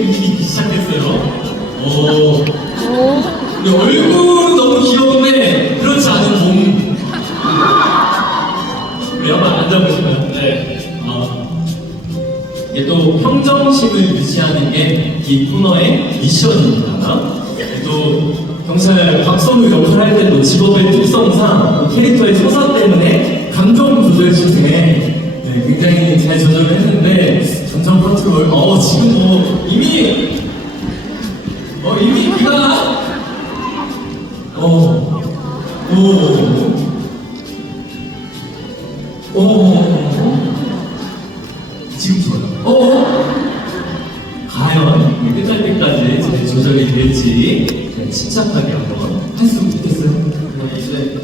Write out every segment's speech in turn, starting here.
이기 시작했어요. 오. 근데 얼굴은 너무 귀여운데 그렇지 않은 몸. 우리 한번 앉아보시면 네. 어. 이게 또 평정심을 유지하는 게 이 코너의 미션입니다. 또 경찰 박성우 역할할 때도 직업의 특성상 캐릭터의 소사 때문에 감정 조절 시스템에 네, 굉장히 잘 조절을 했는데 점점 컨트롤 어 지금 뭐 이미 어 이미 그가 어 오. 오. 지금 좋아요. 어? 과연 이 끝날 때까지 잘 조절이 될지 네, 침착하게 한번 할수 있겠어요? 네, 이제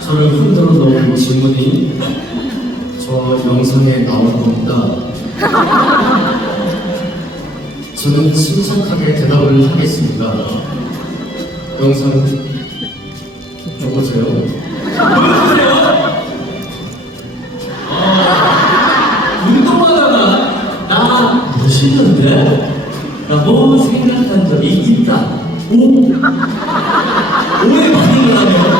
저를 흔들어 놓은 질문이 저 영상에 나올 겁니다. 저는 침착하게 대답을 하겠습니다. 영상 좀 보세요. 보여주세요. 어, 운동하다가 나 멋있는데? 라고 생각한 적이 있다. 오. 오의 반응을 하면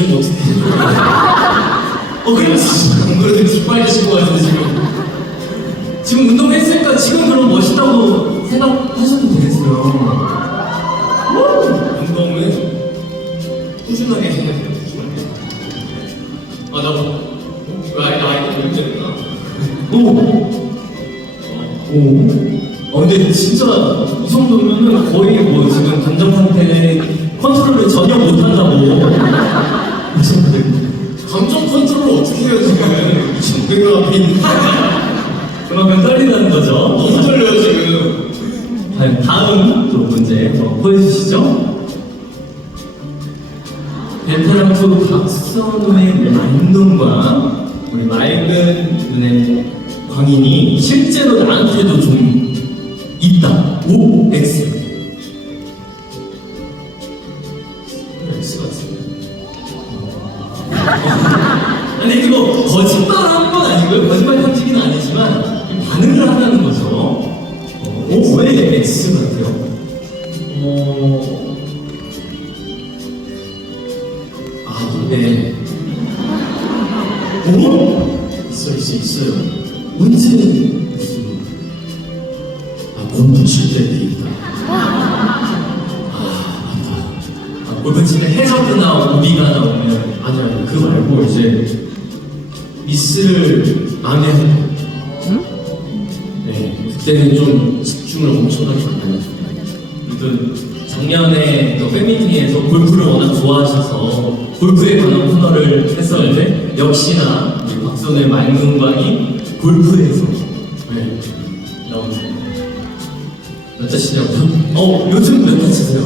네, 그중 어떻게? 어, 그럼 안 그래도 기빨리신 것 같은데, 지금. 지금 운동했으니까 지금 그럼 멋있다고 생각하셔도 되겠어요. 운동은 꾸준하게 해야 돼요. 꾸준하게. 아, 나왜 아이 나이 좀 힘들구나. 오! 오! 어, 근데 진짜 이 정도면은 거의 뭐 지금 감정 상태는 컨트롤을 전혀 못한다고. 감정 컨트롤을 어떻게 해요 지금? 미친 그 앞에 있는. 그만큼 떨린다는 거죠. 너무 떨려요 지금. 과연 다음 또 문제 더 보여주시죠. 베테랑 투 박선우의 말눈과 우리 맑은 눈의 광인이 실제로 나한테도 좀 있다. O X. X 역시나 우리 박선의 맑은광이 골프에서 네. 나오는 몇 자시냐고요? 어 요즘 몇타 치세요?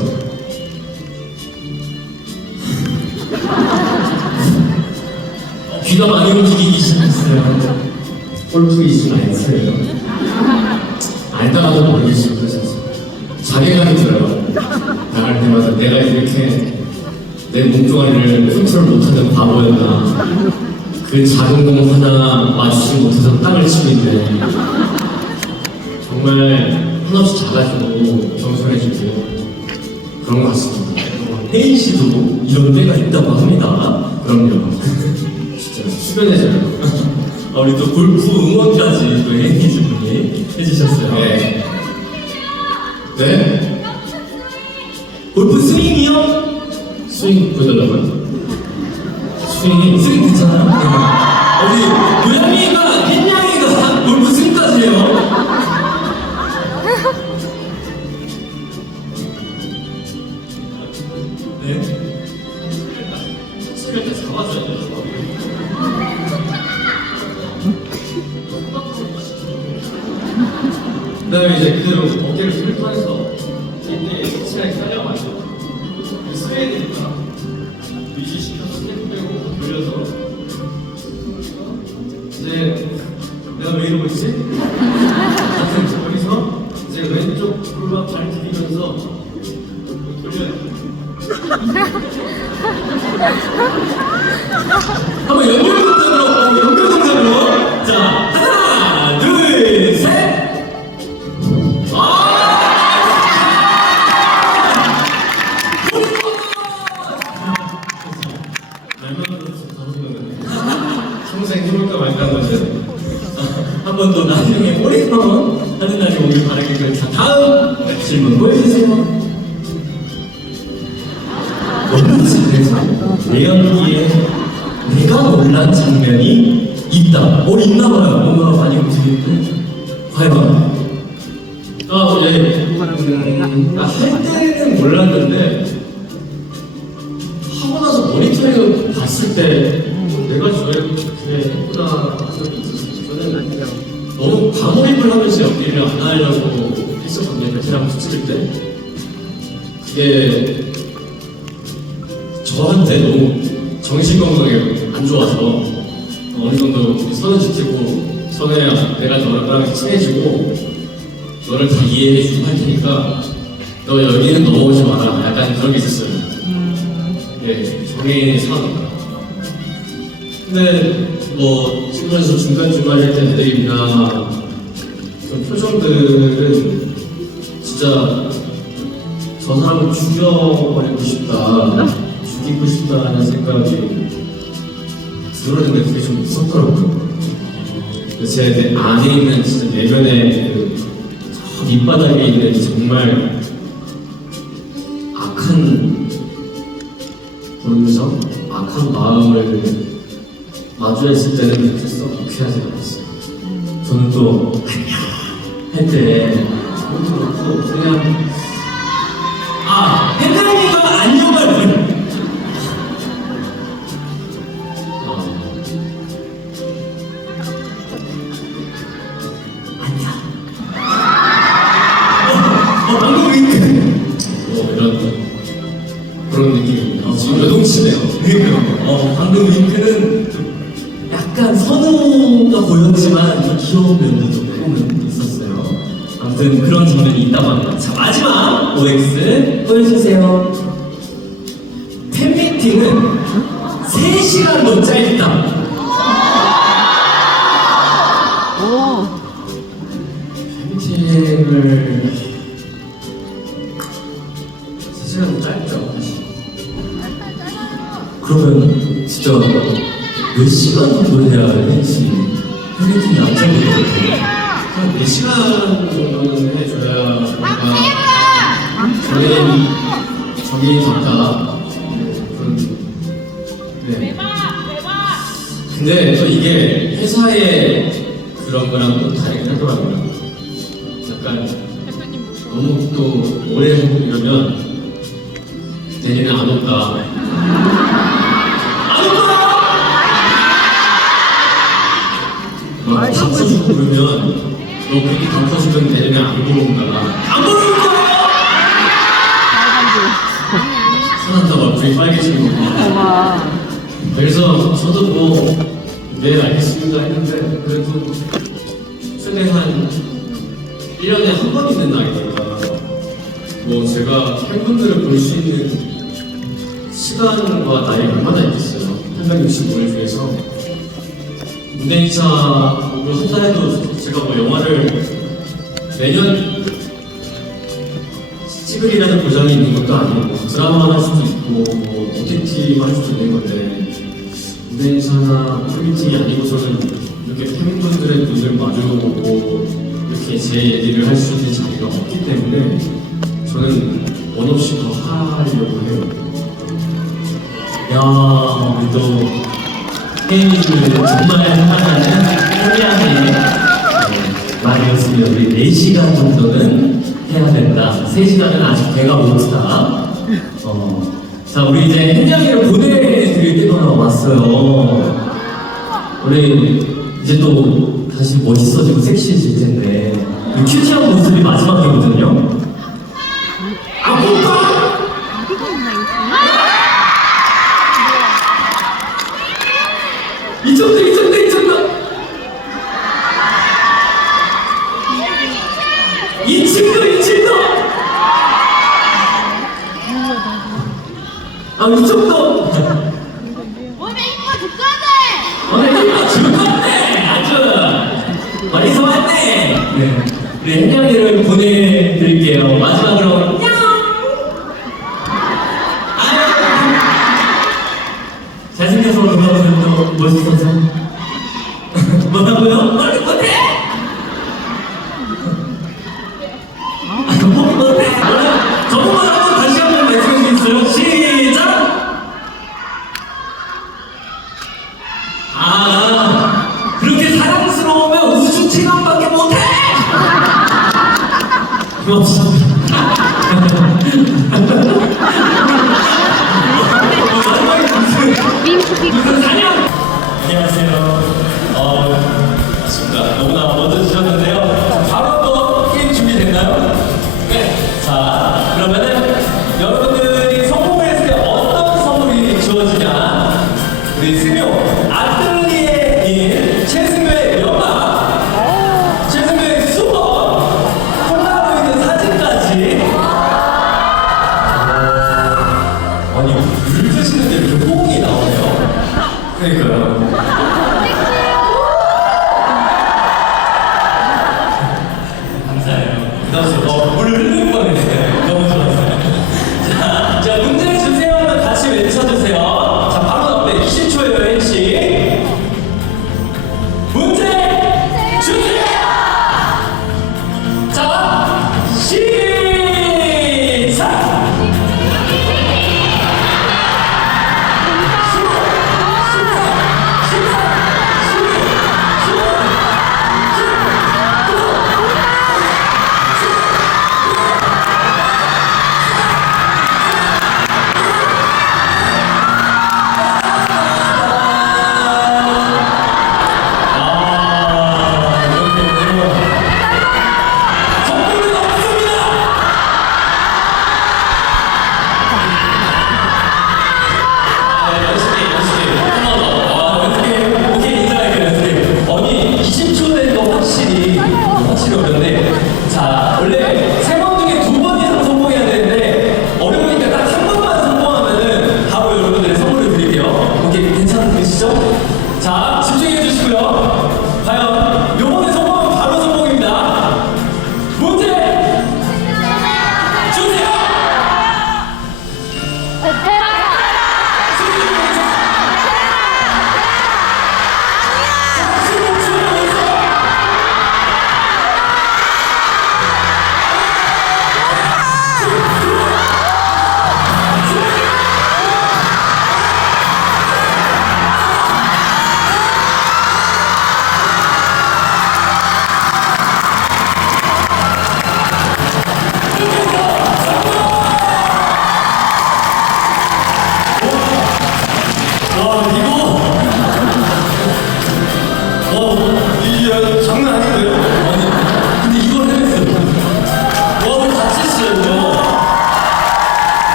어, 귀가 많이 움직이기 시작했어요 골프 이신 아니세요? 알다가도 모르겠어요, 자괴감이 들어요. 나갈 때마다 내가 이렇게 내 몸뚱아리를 컨트롤 못하는 바보였나. 그 작은 공 하나 맞추지 못해서 땅을 치고 있네. 정말 한없이 작아지고 겸손해지고 그런 것 같습니다. 혜인 씨도 이런 때가 있다고 합니다 그럼요. 진짜 수변해져요. 아, 우리 또 골프 응원까지 또 혜인 씨분이 해주셨어요 네. 네? 골프 스윙이요? 스윙 보여달라 다 너랑 친해지고 너를 다 이해해주고 할 테니까 너 여기는 넘어오지 마라. 약간 그런 게 있었어요. 네 정해인의 선 근데 뭐 찍으면서 중간중간 할때 애드립이나 그런 표정들은 진짜 저 사람을 죽여버리고 싶다 죽이고 싶다는 생각이 들었는데 그게 좀 무섭더라고요 제 안에 있는 진짜 내면의 그저 밑바닥에 있는 정말 악한 본성, 악한 마음을 마주했을 때는 그렇게 썩 유쾌하지 않았어요. 저는 또 안녕 할때 그냥 아, 팬사님과 안녕을 선우가 보였지만 좀 귀여운 면도 조금은 있었어요. 아무튼 그런 장면이 있다고 합니다. 자, 마지막 OX 보여주세요. 근데 또 이게 회사의 그런 거랑 또 다르긴 하더라고요. 약간 너무 또 오래 하고 이러면 내년에 안 온다 안 올까요? 막 바꿔주고 그러면 너 그렇게 바꿔주면 내년에 안 보러 온다 안 보는 거예요? 화난다고 얼굴이 빨개지는 거. 그래서 저도 뭐, 네, 알겠습니다 했는데, 그래도 최대 한 1년에 한 번 있는 날이니까, 뭐, 제가 팬분들을 볼 수 있는 시간과 날이 얼마나 있겠어요. 365일 중에서. 무대 인사를 한다 해도 제가 뭐 영화를 매년 찍으리라는 보장이 있는 것도 아니고 드라마 할 수도 있고 뭐 OTT 할 수도 있는 건데 무대 인사나 프리팅이 아니고서는 이렇게 팬분들의 눈을 마주보고 이렇게 제 얘기를 할 수 있는 자리가 없기 때문에 저는 원 없이 더 하려고 해요. 야, 우리 또 게임을 정말 하나는 편리하게 말이었습니다. 우리 4시간 정도는 해야 된다. 3시간은 아직 배가 고프다. 어, 자, 우리 이제 현장을 보내드릴 때가 왔어요. 우리 이제 또 다시 멋있어지고 섹시해질 텐데 이 큐티한 모습이 마지막이거든요. 아, 볼까? 이쪽도 이쪽도 이쪽도 2층도 아 이쪽도. 몸에 힘을 줬어야 오늘 이거 죽었네 아주 머리서 왔네. 네 우리 혜경이를 보내드릴게요. 마지막으로 안녕 아유 잘생겨서 돌아오면 또 멋있어서. 뭐라고요?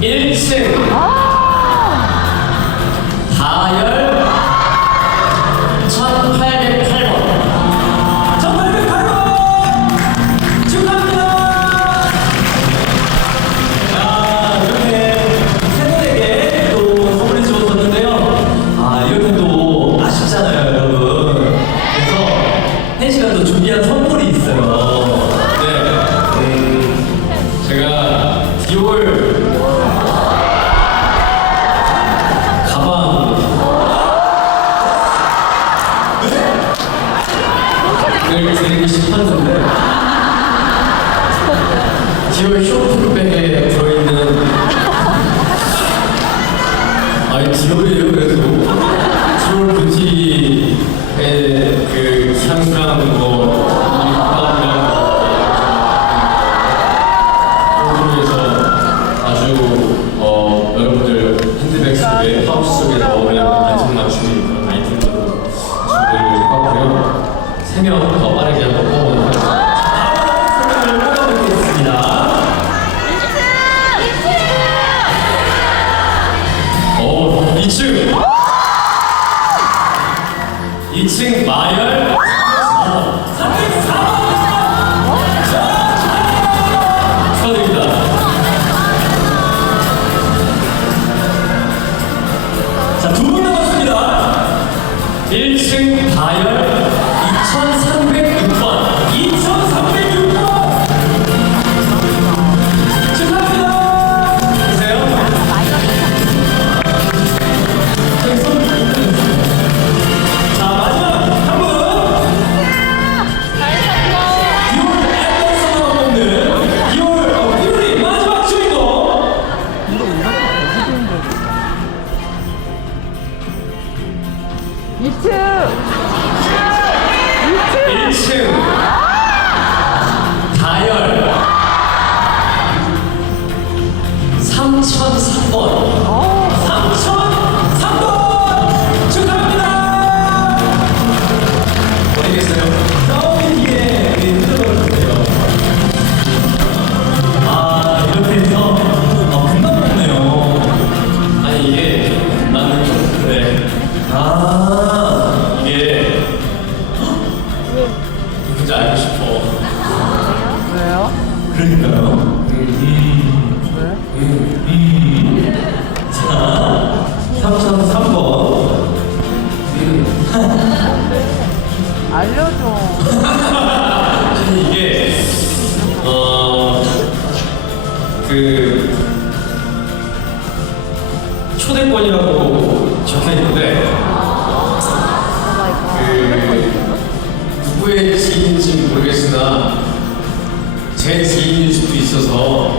Birincisi. Aa! 알려줘. 이게 어그 초대권이라고 적혀 있는데 그 누구의 지인인지 모르겠으나 제 지인일 수도 있어서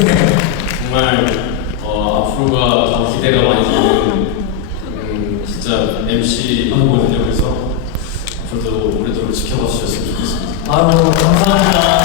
네. 정말 어, 앞으로가 더 기대가 많이 되는 음, 진짜 MC 한번이거든요 그래서 앞으로도 오래도록 지켜봐 주셨으면 좋겠습니다. 아유 감사합니다.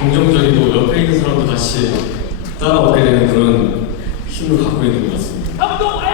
긍정적이고 옆에 있는 사람도 같이 따라오게 되는 그런 힘을 갖고 있는 것 같습니다.